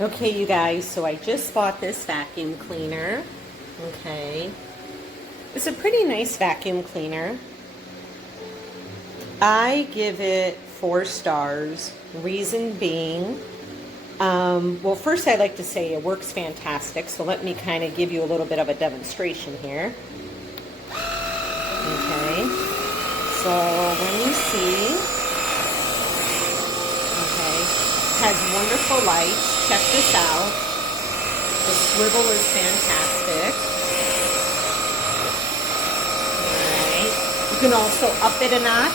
Okay, you guys, so I just bought this vacuum cleaner. Okay. It's a pretty nice vacuum cleaner. I give it 4 stars. Reason being, well, first I'd like to say it works fantastic, so let me kind of give you a little bit of a demonstration here. Okay, so when you see, okay, has wonderful lights. Check this out. The swivel is fantastic. Alright. You can also up it a notch.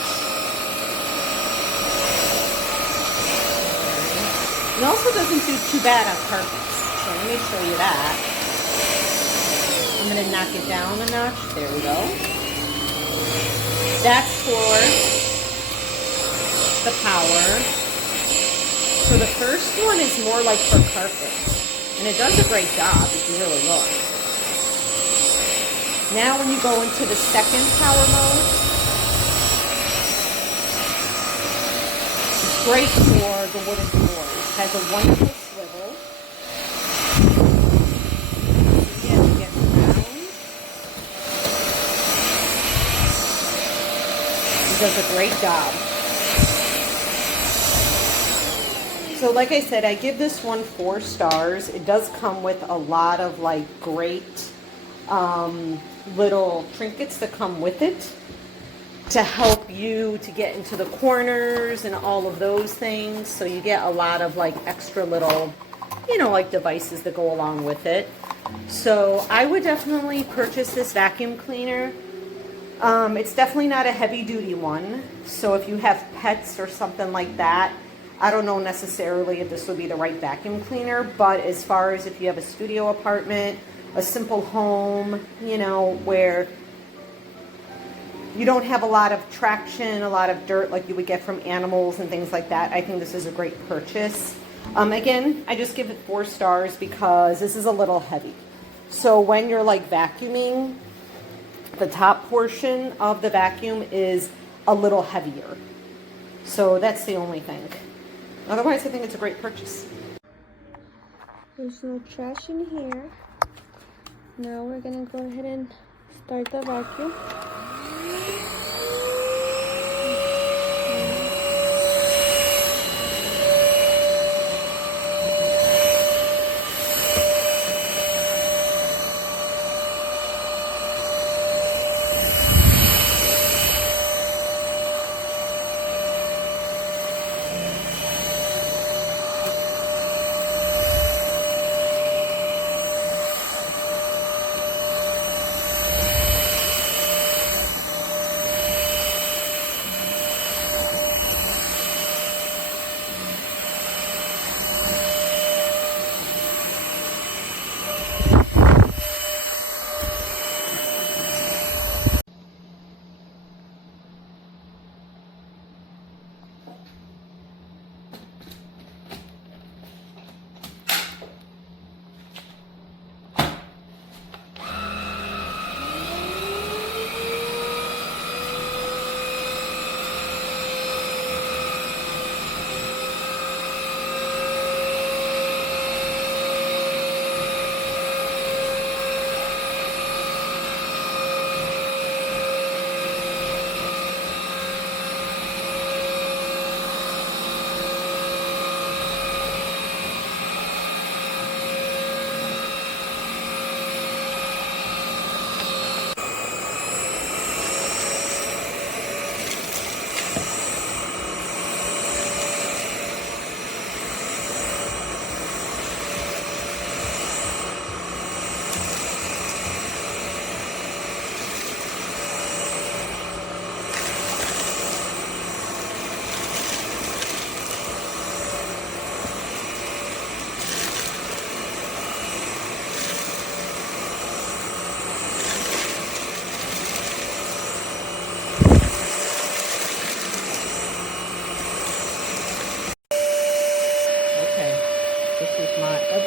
Alright. It also doesn't do too bad on carpets. So let me show you that. I'm going to knock it down a notch. There we go. That's for the power. So the first one is more like for carpets, and it does a great job if you really look. Now when you go into the second power mode, it's great for the wooden floors. It has a wonderful swivel. Again, it gets round. It does a great job. So like I said, I give this one 4 stars. It does come with a lot of like great little trinkets that come with it to help you to get into the corners and all of those things. So you get a lot of like extra little, you know, like devices that go along with it. So I would definitely purchase this vacuum cleaner. It's definitely not a heavy duty one. So if you have pets or something like that, I don't know necessarily if this would be the right vacuum cleaner, but as far as if you have a studio apartment, a simple home, you know, where you don't have a lot of traction, a lot of dirt like you would get from animals and things like that, I think this is a great purchase. Again, I just give it 4 stars because this is a little heavy. So when you're like vacuuming, the top portion of the vacuum is a little heavier. So that's the only thing. Otherwise, I think it's a great purchase. There's no trash in here. Now we're gonna go ahead and start the vacuum.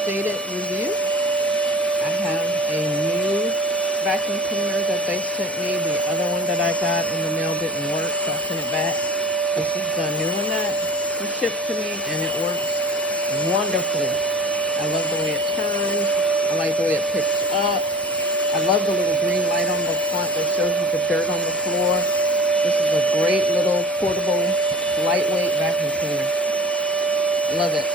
updated review. I have a new vacuum cleaner that they sent me. The other one that I got in the mail didn't work, so I sent it back. This is the new one that was shipped to me, and it works wonderfully. I love the way it turns. I like the way it picks up. I love the little green light on the front that shows you the dirt on the floor. This is a great little portable, lightweight vacuum cleaner. Love it.